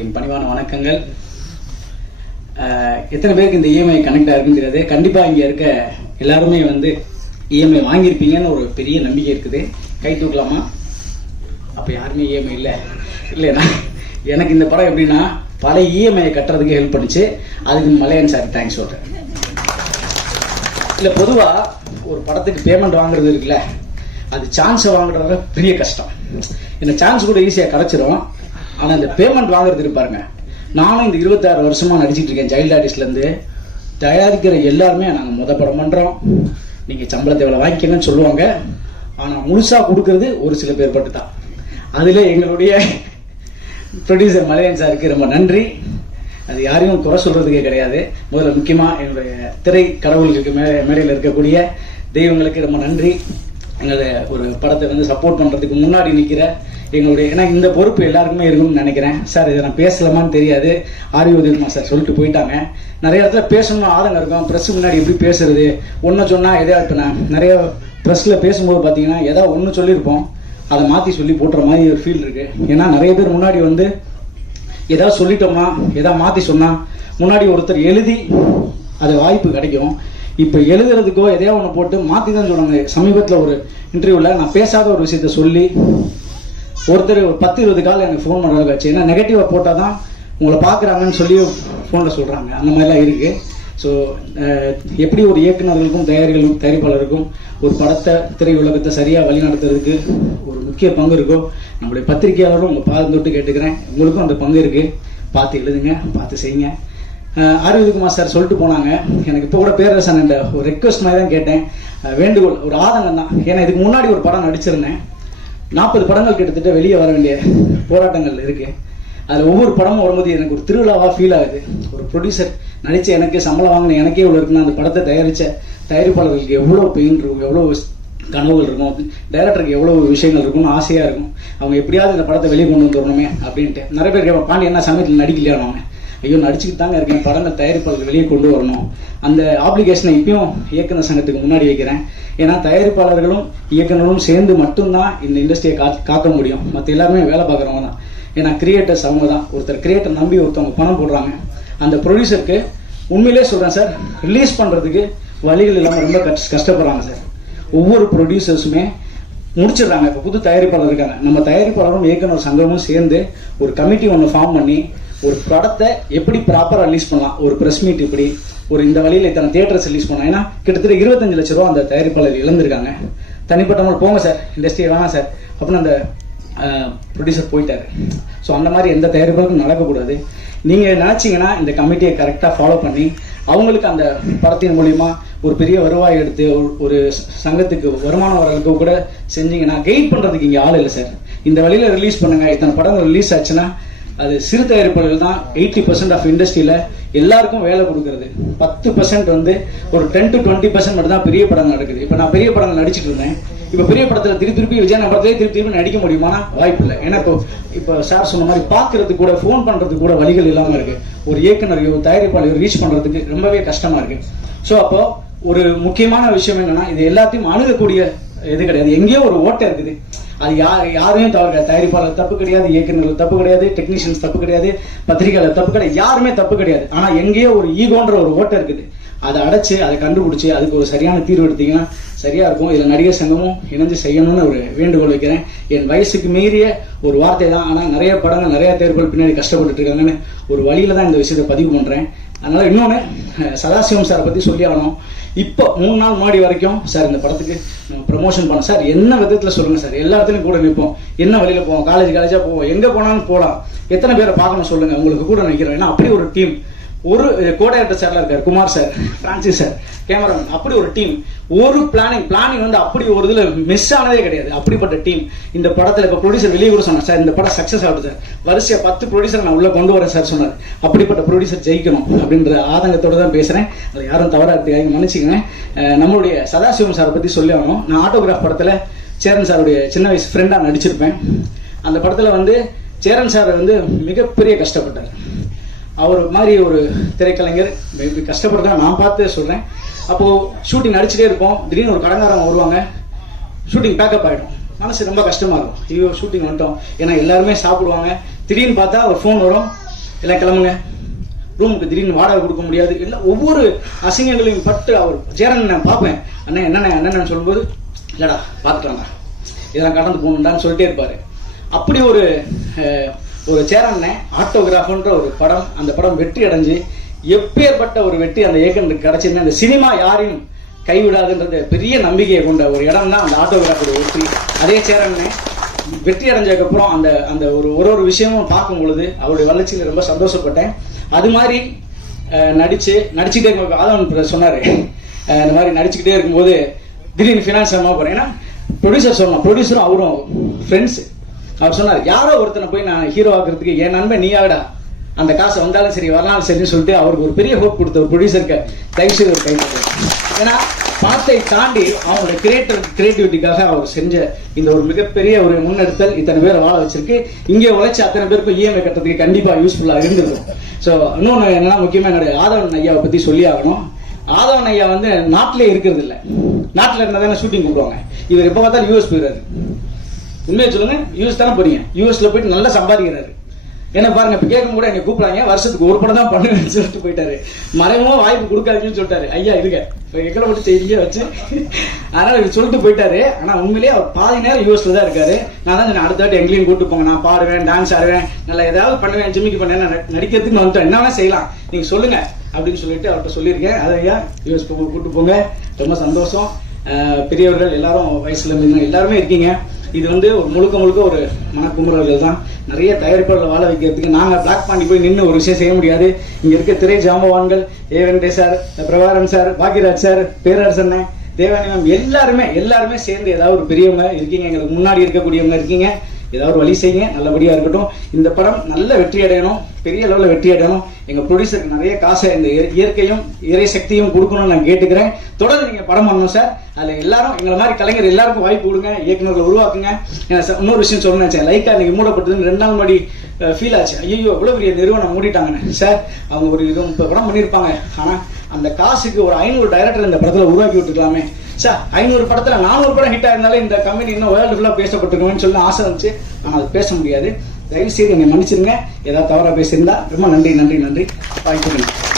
என் பணிவான வணக்கங்கள். எத்தனை பேருக்கு இந்த இஎம்ஐ கனெக்ட் ஆகுதுன்னு தெரியாது. கண்டிப்பாக இங்கே இருக்க எல்லாருமே வந்து இஎம்ஐ வாங்கியிருப்பீங்கன்னு ஒரு பெரிய நம்பிக்கை இருக்குது. கை தூக்கலாமா? அப்போ யாருமே இஎம்ஐ இல்லைன்னா எனக்கு இந்த படம் எப்படின்னா பல இஎம்ஐயை கட்டுறதுக்கு ஹெல்ப் பண்ணிச்சு. அதுக்கு மலையன் சார் தேங்க்ஸ் சொல்கிறேன். இல்லை, பொதுவாக ஒரு படத்துக்கு பேமெண்ட் வாங்குறது இருக்குல்ல, அது சான்ஸை வாங்குறத பெரிய கஷ்டம். இந்த சான்ஸ் கூட ஈஸியாக கிடச்சிரும். ஆனால் இந்த பேமெண்ட் வாங்குறது இருப்பாருங்க. நானும் இந்த 26 வருஷமாக நடிச்சிட்டு இருக்கேன். சைல்டு ஆர்டிஸ்ட்லேருந்து தயாரிக்கிற எல்லாருமே நாங்கள் படம் பண்ணுறோம், நீங்கள் சம்பளத்தை எவ்வளோ வாங்கிக்கணும்னு சொல்லுவாங்க. ஆனால் முழுசாக கொடுக்கறது ஒரு சில பேர் பட்டு தான். அதில் எங்களுடைய ப்ரொடியூசர் மலையன் சாருக்கு ரொம்ப நன்றி. அது யாரையும் குறை சொல்கிறதுக்கே கிடையாது. முதல்ல முக்கியமாக என்னுடைய திரை கடவுளுக்கு மேடையில் இருக்கக்கூடிய தெய்வங்களுக்கு ரொம்ப நன்றி. எங்களை ஒரு படத்தை வந்து சப்போர்ட் பண்ணுறதுக்கு முன்னாடி நிற்கிற எங்களுடைய, ஏன்னா இந்த பொறுப்பு எல்லாருக்குமே இருக்கும்னு நினைக்கிறேன். சார் இதை நான் பேசலாமான்னு தெரியாது, ஆர்விமா சார் சொல்லிட்டு போயிட்டாங்க. நிறைய இடத்துல பேசணும்னு ஆதங்கம் இருக்கும். ப்ரெஸ் முன்னாடி எப்படி பேசுறது, ஒன்று சொன்னால் எதாவது, இப்போ நான் நிறைய ப்ரெஸ்ஸில் பேசும்போது பார்த்தீங்கன்னா எதாவது ஒன்று சொல்லியிருப்போம், அதை மாற்றி சொல்லி போட்டுற மாதிரி ஒரு ஃபீல் இருக்குது. ஏன்னா நிறைய பேர் முன்னாடி வந்து ஏதாவது சொல்லிட்டோம்னா எதாவது மாற்றி சொன்னால் முன்னாடி ஒருத்தர் எழுதி அது வாய்ப்பு கிடைக்கும். இப்போ எழுதுறதுக்கோ எதையோ ஒன்று போட்டு மாற்றி தான் சொல்லுவாங்க. சமீபத்தில் ஒரு இன்டர்வியூவில் நான் பேசாத ஒரு விஷயத்த சொல்லி ஒருத்தர் ஒரு 10-20 கால் எனக்கு ஃபோன் பண்ணுறதுக்கு ஆச்சு. ஏன்னா நெகட்டிவாக போட்டால் தான் உங்களை பார்க்குறாங்கன்னு சொல்லி ஃபோனில் சொல்கிறாங்க. அந்த மாதிரிலாம் இருக்குது. ஸோ எப்படி ஒரு இயக்குநர்களுக்கும் தயாரிப்பாளருக்கும் ஒரு படத்தை திரையுலகத்தை சரியாக வழிநடத்துறதுக்கு ஒரு முக்கிய பங்கு இருக்கோ, நம்மளுடைய பத்திரிகையாளரும் உங்கள் பாதம் தொட்டு கேட்டுக்கிறேன், உங்களுக்கும் அந்த பங்கு இருக்குது. பார்த்து எழுதுங்க, பார்த்து செய்யுங்க. ஆர்விகுமார் சார் சொல்லிட்டு போனாங்க. எனக்கு இப்போ கூட பேரரசன் என்ற ஒரு ரெக்வஸ்ட் மாதிரி தான் கேட்டேன், வேண்டுகோள், ஒரு ஆதங்கம் தான். ஏன்னா இதுக்கு முன்னாடி ஒரு படம் நடிச்சிருந்தேன். 40 படங்கள் கிட்டத்தட்ட வெளியே வர வேண்டிய போராட்டங்கள் இருக்குது. அதில் ஒவ்வொரு படமும் வரும்போது எனக்கு ஒரு திருவிழாவாக ஃபீல் ஆகுது. ஒரு ப்ரொடியூசர் நடித்த எனக்கு சம்பளம் வாங்கின எனக்கே இவ்வளோ இருக்குன்னா அந்த படத்தை தயாரித்த தயாரிப்பாளர்களுக்கு எவ்வளோ பெயின் இருக்கும், எவ்வளோ கனவுகள் இருக்கும், டைரக்டருக்கு எவ்வளோ விஷயங்கள் இருக்கும்னு ஆசையாக இருக்கும். அவங்க எப்படியாவது இந்த படத்தை வெளியே கொண்டு வந்து வரணுமே அப்படின்ட்டு. நிறைய பேர் கேட்பாங்க, பாண்டி என்ன சமயத்தில் நடிக்கலையா? நம்ம ஐயோ நடிச்சுக்கிட்டு தாங்க இருக்கேன், படங்கள் தயாரிப்பாளர்கள் வெளியே கொண்டு வரணும். அந்த ஆப்ளிகேஷனை இப்பயும் இயக்குனர் சங்கத்துக்கு முன்னாடி வைக்கிறேன். ஏன்னா தயாரிப்பாளர்களும் இயக்குனரும் சேர்ந்து மட்டும்தான் இந்த இண்டஸ்ட்ரியை காக்க முடியும். மற்ற எல்லாருமே வேலை பார்க்குறவங்க தான். ஏன்னா கிரியேட்டர்ஸ் அவங்க தான். ஒருத்தர் கிரியேட்டர் நம்பி ஒருத்தவங்க பணம் போடுறாங்க. அந்த ப்ரொடியூசருக்கு உண்மையிலே சொல்கிறேன் சார், ரிலீஸ் பண்ணுறதுக்கு வழிகள் இல்லாமல் ரொம்ப கஷ்டப்படுறாங்க சார். ஒவ்வொரு ப்ரொடியூசர்ஸுமே முடிச்சிடுறாங்க. இப்போ புது தயாரிப்பாளர் இருக்காங்க. நம்ம தயாரிப்பாளரும் இயக்குனர் சங்கமும் சேர்ந்து ஒரு கமிட்டி ஒன்று ஃபார்ம் பண்ணி ஒரு படத்தை எப்படி ப்ராப்பராக ரிலீஸ் பண்ணலாம், ஒரு ப்ரெஸ் மீட் இப்படி ஒரு இந்த வழியில் இத்தனை தியேட்டர்ஸ் ரிலீஸ் பண்ணலாம். ஏன்னா கிட்டத்தட்ட 25 லட்ச ரூபா அந்த தயாரிப்பாளர் இழந்திருக்காங்க. தனிப்பட்டவங்க போங்க சார், இண்டஸ்ட்ரியை வேணாம் சார் அப்படின்னு அந்த ப்ரொடியூசர் போயிட்டார். ஸோ அந்த மாதிரி எந்த தயாரிப்பாளருக்கும் நடக்கக்கூடாது. நீங்கள் நினச்சிங்கன்னா இந்த கமிட்டியை கரெக்டாக ஃபாலோ பண்ணி அவங்களுக்கு அந்த படத்தின் மூலிமா ஒரு பெரிய வருவாய் எடுத்து ஒரு சங்கத்துக்கு வருமானம் வரலுக்கு கூட செஞ்சீங்கன்னா கைட் பண்ணுறதுக்கு இங்கே ஆள் இல்லை சார். இந்த வழியில் ரிலீஸ் பண்ணுங்கள். இத்தனை படங்கள் ரிலீஸ் ஆச்சுன்னா அது சிறு தயாரிப்பாளர்கள் தான் 80% ஆஃப் இண்டஸ்ட்ரியில் எல்லாருக்கும் வேலை கொடுக்கறது. 10% வந்து ஒரு 10 to 20% மட்டும் தான் பெரிய படங்கள் நடக்குது. இப்போ நான் பெரிய படங்கள் நடிச்சிட்டு இருந்தேன். இப்போ பெரிய படத்தில் திருப்பி விஜய் படத்திலே திருப்பி நடிக்க முடியுமானா வாய்ப்பு இல்லை. ஏன்னா இப்போ சார் சொன்ன மாதிரி பார்க்கறதுக்கு கூட ஃபோன் பண்ணுறதுக்கு கூட வழிகள் இல்லாமல் இருக்கு. ஒரு இயக்குனரையோ தயாரிப்பாளையோ ரீச் பண்ணுறதுக்கு ரொம்பவே கஷ்டமாக இருக்கு. ஸோ அப்போ ஒரு முக்கியமான விஷயம் என்னன்னா, இது எல்லாத்தையும் அணுகக்கூடிய இது கிடையாது. எங்கேயோ ஒரு ஓட்டை இருக்குது. அது யாரையும் தவறு கிடையாது. தயாரிப்பாளர் தப்பு கிடையாது, இயக்குநர்கள் தப்பு கிடையாது, டெக்னீஷியன்ஸ் தப்பு கிடையாது, பத்திரிகையாளர் தப்பு கிடையாது, யாருமே தப்பு கிடையாது. ஆனால் எங்கேயோ ஒரு ஈகோன்ற ஒரு ஓட்டை இருக்குது. அதை அடைச்சு அதை கண்டுபிடிச்சி அதுக்கு ஒரு சரியான தீர்வு எடுத்தீங்கன்னா சரியா இருக்கும். இதில் நடிகர் சங்கமும் இணைஞ்சு செய்யணும்னு ஒரு வேண்டுகோள் வைக்கிறேன். என் வயசுக்கு மீறிய ஒரு வார்த்தை தான். ஆனால் நிறைய படங்கள் நிறைய தேர்வுகள் பின்னாடி கஷ்டப்பட்டு இருக்காங்கன்னு ஒரு வழியில தான் இந்த விஷயத்தை பதிவு பண்ணுறேன். அதனால இன்னொன்று, சதாசிவம் சாரை பற்றி சொல்லி ஆகணும். இப்போ 3 நாள் முன்னாடி வரைக்கும் சார் இந்த படத்துக்கு ப்ரமோஷன் பண்ண சார், என்ன விதத்தில் சொல்லுங்கள் சார், எல்லா இடத்துலையும் கூட நிற்போம், என்ன வழியில் போவோம், காலேஜாக போவோம், எங்கே போனாலும் போகலாம், எத்தனை பேரை பார்க்கணும் சொல்லுங்கள், உங்களுக்கு கூட நிற்கிறோம். ஏன்னா அப்படி ஒரு டீம். ஒரு கோடையாக்டர் சார்லாம் இருக்கார், Kumar sir, Francis sir, cameraman, அப்படி ஒரு டீம். ஒரு பிளானிங் வந்து அப்படி ஒரு இதில் மிஸ் ஆனதே கிடையாது. அப்படிப்பட்ட டீம் இந்த படத்தில். இப்போ ப்ரொடியூசர் வெளியே கூட சொன்னார், சார் இந்த படம் சக்ஸஸ் ஆகுது சார், வரிசையாக 10 ப்ரொடியூசர் நான் உள்ளே கொண்டு வரேன் சார் சொன்னார். அப்படிப்பட்ட ப்ரொடியூசர் ஜெயிக்கணும் அப்படின்ற ஆதங்கத்தோடு தான் பேசுகிறேன். அதை யாரும் தவறாக எடுத்துக்காங்க, மன்னிச்சிக்கங்க. நம்மளுடைய சதாசிவம் சாரை பற்றி சொல்லி ஆகணும். நான் ஆட்டோகிராஃப் படத்தில் சேரன் சாருடைய சின்ன வயசு ஃப்ரெண்டாக நடிச்சிருப்பேன். அந்த படத்தில் வந்து சேரன் சார் வந்து மிகப்பெரிய கஷ்டப்பட்டார். அவர் மாதிரி ஒரு திரைக்கலைஞர் கஷ்டப்படுறதா நான் பார்த்து சொல்கிறேன். அப்போது ஷூட்டிங் நடிச்சுட்டே இருப்போம். திடீர்னு ஒரு கடங்காரங்க வருவாங்க, ஷூட்டிங் பேக்கப் ஆகிடும். மனசு ரொம்ப கஷ்டமாக இருக்கும். ஐயோ ஷூட்டிங் வந்துட்டோம். ஏன்னா எல்லாருமே சாப்பிடுவாங்க. திடீர்னு பார்த்தா ஒரு ஃபோன் வரும், எல்லாம் கிளம்புங்க, ரூமுக்கு திடீர்னு வாடகை கொடுக்க முடியாது, இல்லை ஒவ்வொரு அசிங்கங்களையும் பட்டு அவர் சேரன் நான் பார்ப்பேன், அண்ணன் என்னென்ன சொல்லும்போது இல்லைடா பார்த்துக்கலாம்டா இதெல்லாம் கடந்து போகணுண்டான்னு சொல்லிட்டே இருப்பார். அப்படி ஒரு சேரண்ணன் ஆட்டோகிராஃப்ன்ற ஒரு படம், அந்த படம் வெற்றி அடைஞ்சு எப்பேற்பட்ட ஒரு வெற்றி அந்த இயக்குனருக்கு கிடைச்சிருந்தா இந்த சினிமா யாரையும் கைவிடாதுன்றது பெரிய நம்பிக்கையை கொண்ட ஒரு இடம் தான் அந்த ஆட்டோகிராஃபோட வெற்றி. அதே சேரண்ணன் வெற்றி அடைஞ்சதுக்கப்புறம் அந்த அந்த ஒரு விஷயமும் பார்க்கும் பொழுது அவருடைய வளர்ச்சியில் ரொம்ப சந்தோஷப்பட்டேன். அது மாதிரி நடிச்சுக்கிட்டே இருக்கும் ஆதவன் சொன்னார், இந்த மாதிரி நடிச்சுக்கிட்டே இருக்கும்போது திடீர்னு ஃபினான்ஸ் ஆகாம போகிறேன். ஏன்னா ப்ரொடியூசரும் அவரும் ஃப்ரெண்ட்ஸு. அவர் சொன்னார், யாரோ ஒருத்தனை போய் நான் ஹீரோ ஆக்குறதுக்கு என் நண்பன் நீயாடா, அந்த காசு வந்தாலும் சரி வரலாலும் சரின்னு சொல்லிட்டு அவருக்கு ஒரு பெரிய ஹோப் கொடுத்த ஒரு ப்ரொடியூசருக்கு தயவுசெய்து ஒரு கை. ஏன்னா பணத்தை தாண்டி அவங்களோட கிரியேட்டிவிட்டிக்காக அவர் செஞ்ச இந்த ஒரு மிகப்பெரிய ஒரு முன்னெடுத்தல் இத்தனை பேரை வாழ வச்சிருக்கு. இங்கே உழைச்சி அத்தனை பேருக்கும் இஎம்ஐ கட்டுறதுக்கு கண்டிப்பாக யூஸ்ஃபுல்லாக இருந்திருக்கும். ஸோ இன்னொன்று என்னன்னா முக்கியமாக என்னுடைய ஆதவன் ஐயாவை பற்றி சொல்லி ஆகணும். ஆதவன் ஐயா வந்து நாட்டிலே இருக்கிறது இல்லை, நாட்டில் இருந்தால் தானே ஷூட்டிங் கூப்பிடுவாங்க. இவர் எப்போ பார்த்தாலும் யூஎஸ் போயிடுறாரு. உண்மையை சொல்லுங்க, யூஎஸ் தானே போறீங்க, யூஎஸ்ல போயிட்டு நல்லா சம்பாதிக்கிறாரு. என்ன பாருங்க, இப்ப கேட்கும் கூட என்னை கூப்பிடாங்க, வருஷத்துக்கு ஒரு படம் தான் பண்ணுவேன்னு சொல்லிட்டு போயிட்டாரு. மறைமுகமா வாய்ப்பு கொடுக்காதுன்னு சொல்லிட்டாரு. ஐயா இருக்க எங்களை மட்டும் செய்தியே வச்சு அதனால இவர் சொல்லிட்டு போயிட்டாரு. ஆனா உண்மையிலேயே அவர் பாதி நேரம் யூஎஸ்ல தான் இருக்காரு. நான் தான் சொன்னேன், அடுத்த வாட்டி எங்களையும் கூப்பிட்டு போங்க, நான் பாடுவேன், டான்ஸ் ஆடுவேன், நல்லா ஏதாவது பண்ணுவேன், ஜிம்மிக்கு பண்ணேன், நடிக்கிறதுக்கு நான் வந்துட்டேன், என்ன செய்யலாம் நீங்க சொல்லுங்க அப்படின்னு சொல்லிட்டு அவர்கிட்ட சொல்லியிருக்கேன். அதை ஐயா யூஎஸ் கூப்பிட்டு போங்க, ரொம்ப சந்தோஷம். பெரியவர்கள் எல்லாரும் வயசுல இருந்து எல்லாருமே இருக்கீங்க. இது வந்து முழுக்க ஒரு மனக்குமுறல்கள் தான். நிறைய தயாரிப்பாளர்கள் வாழ வைக்கிறதுக்கு நாங்கள் பிளாக் பாண்டி போய் நின்று ஒரு விஷயம் செய்ய முடியாது. இங்கே இருக்க திரை ஜாம்பவான்கள் A Venkatesh sir, Prabhakaran sir, Bhagyaraj sir, Perarasan, Devayani ma'am எல்லாருமே சேர்ந்து ஏதாவது ஒரு பெரியவங்க இருக்கீங்க, எங்களுக்கு முன்னாடி இருக்கக்கூடியவங்க இருக்கீங்க, ஏதாவது ஒரு வழி செய்யுங்க, நல்லபடியாக இருக்கட்டும். இந்த படம் நல்ல வெற்றி அடையணும், பெரிய லெவலில் வெற்றி அடையணும். எங்கள் ப்ரொடியூசருக்கு நிறைய காசை இந்த இயற்கையும் இறை சக்தியும் கொடுக்கணும்னு நான் கேட்டுக்கிறேன். தொடர்ந்து நீங்கள் படம் பண்ணணும் சார். அதில் எல்லாரும் எங்களை மாதிரி கலைஞர் எல்லாருக்கும் வாய்ப்பு கொடுங்க, இயக்குநர்களை உருவாக்குங்க. இன்னொரு விஷயம் சொல்லணும்னு நினச்சேன், லைக்கா இன்னைக்கு மூடப்பட்டதுன்னு 2 நாள் முன்னாடி ஃபீல் ஆச்சு. ஐயோ இவ்வளோ பெரிய நிறுவனம் மூடிட்டாங்கன்னு. சார் அவங்க ஒரு 30 படம் பண்ணியிருப்பாங்க, ஆனால் அந்த காசுக்கு ஒரு 500 டைரக்டர் இந்த படத்தில் உருவாக்கி விட்டுருக்கலாமே சார். 500 படத்துல 400 படம் ஹிட் ஆயிருந்தாலும் இந்த கம்பெனி இன்னும் வேர்ல்டு ஃபுல்லா பேசப்பட்டிருக்கணும்னு சொல்லி ஆசை இருந்துச்சு. ஆனால் அது பேச முடியாது. தயவு செய்து என்னை மன்னிச்சிருங்க, ஏதாவது தவறாக பேசியிருந்தா. ரொம்ப நன்றி. வாய்ப்புங்க.